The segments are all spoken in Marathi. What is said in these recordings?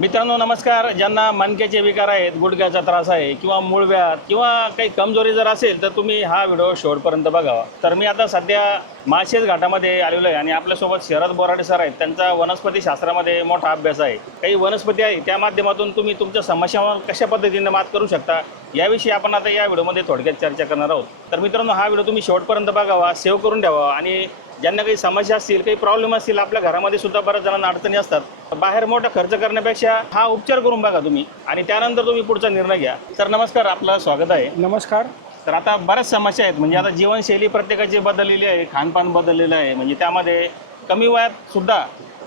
मित्रांनो नमस्कार. ज्यांना मणक्याचे विकार आहेत गुडघ्याचा त्रास आहे किंवा मूळव्याध किंवा काही कमजोरी जर असेल तर तुम्ही हा व्हिडिओ शेवटपर्यंत बघावा. तर मी आता सध्या माळशेज घाटामध्ये आलेलो आहे आणि आपल्यासोबत शरद बोराडे सर आहेत. त्यांचा वनस्पती शास्त्रामध्ये मोठा अभ्यास आहे. काही वनस्पती आहे त्या माध्यमातून तुम्ही तुमच्या समस्यांवर कशा पद्धतीने मात करू शकता याविषयी आपण आता या व्हिडिओमध्ये थोडक्यात चर्चा करणार आहोत. तर मित्रांनो हा व्हिडिओ तुम्ही शेवटपर्यंत बघावा सेव्ह करून ठेवा आणि ज्यांना काही समस्या असतील काही प्रॉब्लेम असतील आपल्या घरामध्ये सुद्धा बऱ्याच जणांना अडचणी असतात. बाहेर मोठा खर्च करण्यापेक्षा हा उपचार करून बघा तुम्ही आणि त्यानंतर तुम्ही पुढचा निर्णय घ्या. तर नमस्कार आपलं स्वागत आहे. नमस्कार. तर आता बऱ्याच समस्या आहेत. म्हणजे आता जीवनशैली प्रत्येकाची बदललेली आहे खानपान बदललेलं आहे. म्हणजे त्यामध्ये कमी वयात सुद्धा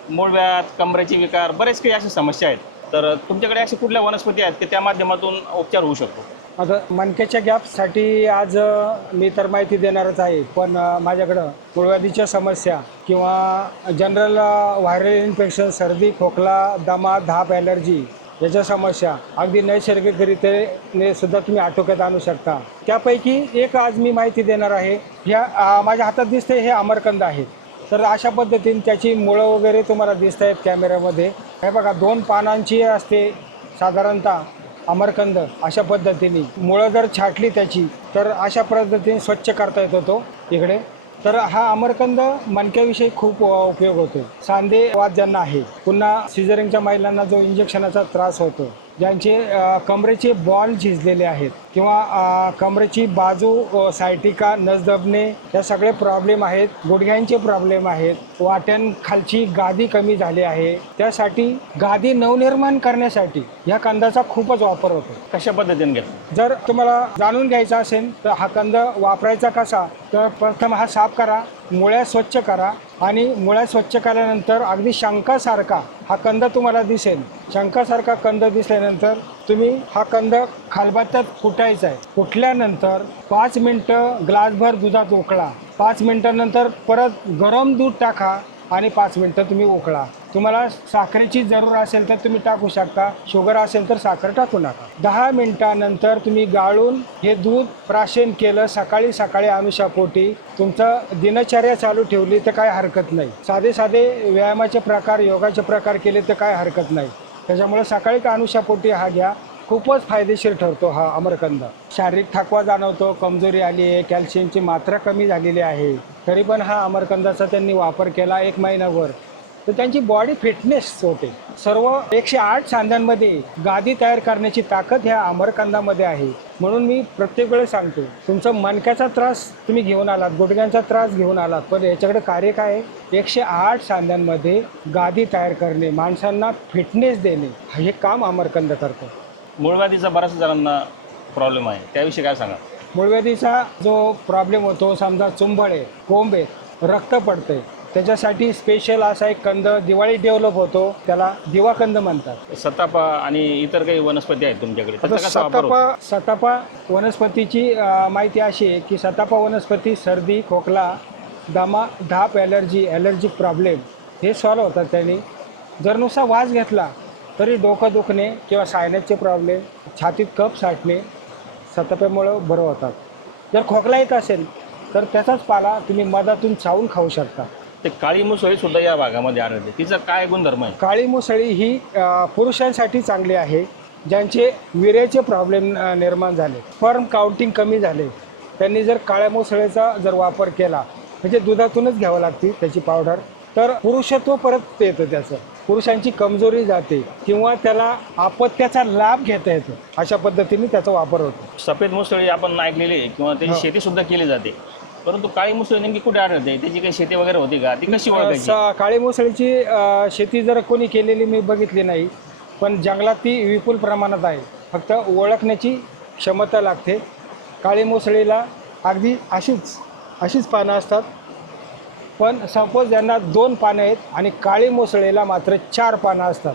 मूळव्याध कमरेचे विकार बरेच काही अशा समस्या आहेत. तर तुमच्याकडे अशी कुठल्या वनस्पती आहेत की त्या माध्यमातून उपचार होऊ शकतो? आता मनकेच्या गॅपसाठी आज मी तर माहिती देणारच आहे पण माझ्याकडं कुळव्याधीच्या समस्या किंवा जनरल व्हायरल इन्फेक्शन सर्दी खोकला दमा धाप ॲलर्जी याच्या समस्या अगदी नैसर्गिकरित्याने सुद्धा तुम्ही आटोक्यात आणू शकता. त्यापैकी एक आज मी माहिती देणार आहे ह्या माझ्या हातात दिसते हे अमरकंद आहेत तर अशा पद्धतीने त्याची मुळं वगैरे तुम्हाला दिसत आहेत कॅमेऱ्यामध्ये. हे बघा दोन पानांची असते साधारणतः अमरकंद अशा पद्धतीने. मुळं जर छाटली त्याची तर अशा पद्धतीने स्वच्छ करता येतो तो इकडे. तर हा अमरकंद मणक्याविषयी खूप उपयोग होतो. सांधे वाद ज्यांना आहे पुन्हा सिझरिंगच्या महिलांना जो इंजेक्शनाचा त्रास होतो ज्यांचे कमरेचे बॉल झिजलेले आहेत किंवा कमरेची बाजू सायटिका नस दबणे या सगळे प्रॉब्लेम आहेत गुडघ्यांचे प्रॉब्लेम आहेत वाट्यान खालची गादी कमी झाली आहे. त्यासाठी गादी नवनिर्माण करण्यासाठी या कंदाचा खूपच वापर होतो. कशा पद्धतीने घ्या जर तुम्हाला जाणून घ्यायचा असेल तर हा कंद वापरायचा कसा? तर प्रथम हा साफ करा. मुळ्या स्वच्छ करा आणि मुळ्या स्वच्छ केल्यानंतर अगदी शंकासारखा हा कंद तुम्हाला दिसेल. शंकासारखा कंद दिसल्यानंतर तुम्ही हा कंद खालबात्यात फुटायचा आहे. फुटल्यानंतर पाच मिनटं ग्लासभर दुधात उकळा. पाच मिनटानंतर परत गरम दूध टाका आणि पाच मिनटं तुम्ही उकळा. तुम्हाला साखरेची जरूर असेल तर तुम्ही टाकू शकता. शुगर असेल तर साखर टाकू नका. दहा मिनिटानंतर तुम्ही गाळून हे दूध प्राशन केलं. सकाळी सकाळी अनुषापोटी तुमचं दिनचर्या चालू ठेवली तर काय हरकत नाही. साधे साधे व्यायामाचे प्रकार योगाचे प्रकार केले तर काय हरकत नाही. त्याच्यामुळे सकाळी का अनुषापोटी हा घ्या. खूपच फायदेशीर ठरतो हा अमरकंद. शारीरिक थकवा जाणवतो कमजोरी आली आहे कॅल्शियमची मात्रा कमी झालेली आहे. तरी पण हा अमरकंदाचा त्यांनी वापर केला एक महिनाभर. तर त्यांची बॉडी फिटनेस होते. सर्व एकशे आठ सांध्यांमध्ये गादी तयार करण्याची ताकद ह्या अमरकंदामध्ये आहे. म्हणून मी प्रत्येक वेळेस सांगतो तुमचा मणक्याचा त्रास तुम्ही घेऊन आलात गुडघ्यांचा त्रास घेऊन आलात पण याच्याकडे कार्य काय आहे? एकशे आठ सांध्यांमध्ये गादी तयार करणे माणसांना फिटनेस देणे हे काम अमरकंद करतं. मूळव्याधीचा बऱ्याच जणांना प्रॉब्लेम आहे. त्याविषयी काय सांगा मूळव्याधीचा जो प्रॉब्लेम होतो समजा चुंबळ आहे कोंब आहे रक्त पडतंय. त्याच्यासाठी स्पेशल असा एक कंद दिवाळी डेव्हलप होतो त्याला दिवाकंद म्हणतात. सतापा आणि इतर काही वनस्पती आहेत तुमच्याकडे? आता त्याचा कसा वापर होतो? सतापा सतापा वनस्पतीची अं, माहिती अशी आहे की सतापा वनस्पती सर्दी खोकला दमा धाप ॲलर्जी ॲलर्जिक प्रॉब्लेम हे सॉल्व होतात त्यांनी. जर नुसता वास घेतला तरी डोकं दुखणे किंवा सायनसचे प्रॉब्लेम छातीत कप साठणे सताप्यामुळं बरं होतात. जर खोकला येत असेल तर त्याचाच पाला तुम्ही मधातून चावून खाऊ शकता. ते काळी मुसळी सुद्धा या भागामध्ये आढळते तिचा काय गुणधर्म आहे? काळी मुसळी ही अ, पुरुषांसाठी चांगली आहे ज्यांचे विरेचे प्रॉब्लेम निर्माण झाले. फर्म काउंटिंग कमी झाले. त्यांनी जर काळ्या मुसळीचा जर वापर केला म्हणजे दुधातूनच घ्यावं लागते त्याची पावडर तर पुरुषत्व परत येतं त्याचं. पुरुषांची कमजोरी जाते किंवा त्याला अपत्याचा लाभ घेता येतो अशा पद्धतीने त्याचा वापर होतो. सफेद मुसळी आपण ऐकलेली आहे किंवा त्याची हो. शेती सुद्धा केली जाते. परंतु काळी मुसळी नेमकी कुठे आढळते? त्याची काही शेती वगैरे होती का? ती कशी ओळखायची? स- काळी मुसळीची अ, शेती जर कोणी केलेली मी बघितली नाही पण जंगलात ती विपुल प्रमाणात आहे. फक्त ओळखण्याची क्षमता लागते. काळी मुसळीला अगदी अशीच अशीच पानं असतात. पण सपोज यांना दोन पानं आहेत आणि काळी मुसळीला मात्र चार पानं असतात.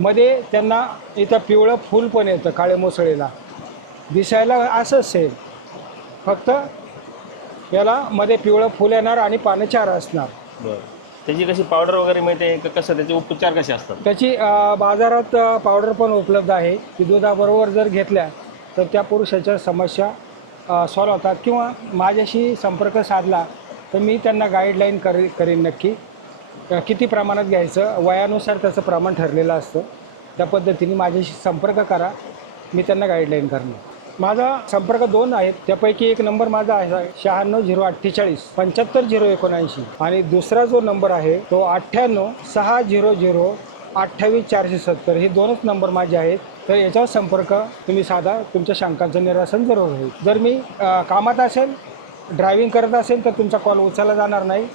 मध्ये त्यांना इथं पिवळं फूल पण येतं काळ्या मुसळीला. दिसायला असंच सेम फक्त याला मध्ये पिवळं फूल येणार आणि पानं चार असणार. बरं. त्याची कशी पावडर वगैरे मिळते? कसं? त्याचे उपचार कसे असतात? त्याची बाजारात पावडर पण उपलब्ध आहे. ती दुधाबरोबर जर घेतल्या तर त्या पुरुषाच्या समस्या सॉल्व होतात. किंवा माझ्याशी संपर्क साधला तर मी त्यांना गाईडलाईन करे करेन नक्की. किती प्रमाणात घ्यायचं? वयानुसार त्याचं प्रमाण ठरलेलं असतं. त्या पद्धतीने माझ्याशी संपर्क करा. मी त्यांना गाईडलाईन करणार. माझा संपर्क दोन आहेत. त्यापैकी एक नंबर माझा आहे शहाण्णव झिरो अठ्ठेचाळीस पंच्याहत्तर झिरो एकोणऐंशी आणि दुसरा जो नंबर आहे तो अठ्ठ्याण्णव सहा झिरो झिरो अठ्ठावीस चारशे सत्तर. हे दोनच नंबर माझे आहेत. तर याच्यावर संपर्क तुम्ही साधा. तुमच्या शंकांचं निरासन जरूर होईल. जर मी कामात असेल ड्रायव्हिंग करत असेल तर तुमचा कॉल उचलला जाणार नाही.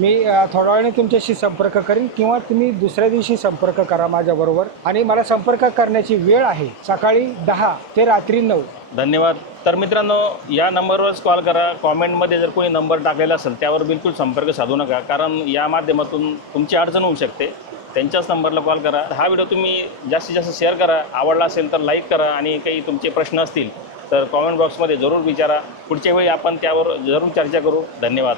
मी थोड्या वेळाने तुमच्याशी संपर्क करीन किंवा तुम्ही दुसऱ्या दिवशी संपर्क करा माझ्याबरोबर. आणि मला संपर्क करण्याची वेळ आहे सकाळी दहा ते रात्री नऊ. धन्यवाद. तर मित्रांनो या नंबरवरच कॉल करा. कॉमेंटमध्ये जर कोणी नंबर टाकलेला असेल त्यावर बिलकुल संपर्क साधू नका. कारण या माध्यमातून तुमची अडचण होऊ शकते. त्यांच्याच नंबरला कॉल करा. हा व्हिडिओ तुम्ही जास्तीत जास्त शेअर करा. आवडला असेल तर लाईक करा. आणि काही तुमचे प्रश्न असतील तर कॉमेंट बॉक्समध्ये जरूर विचारा. पुढच्या वेळी आपण त्यावर जरूर चर्चा करू. धन्यवाद.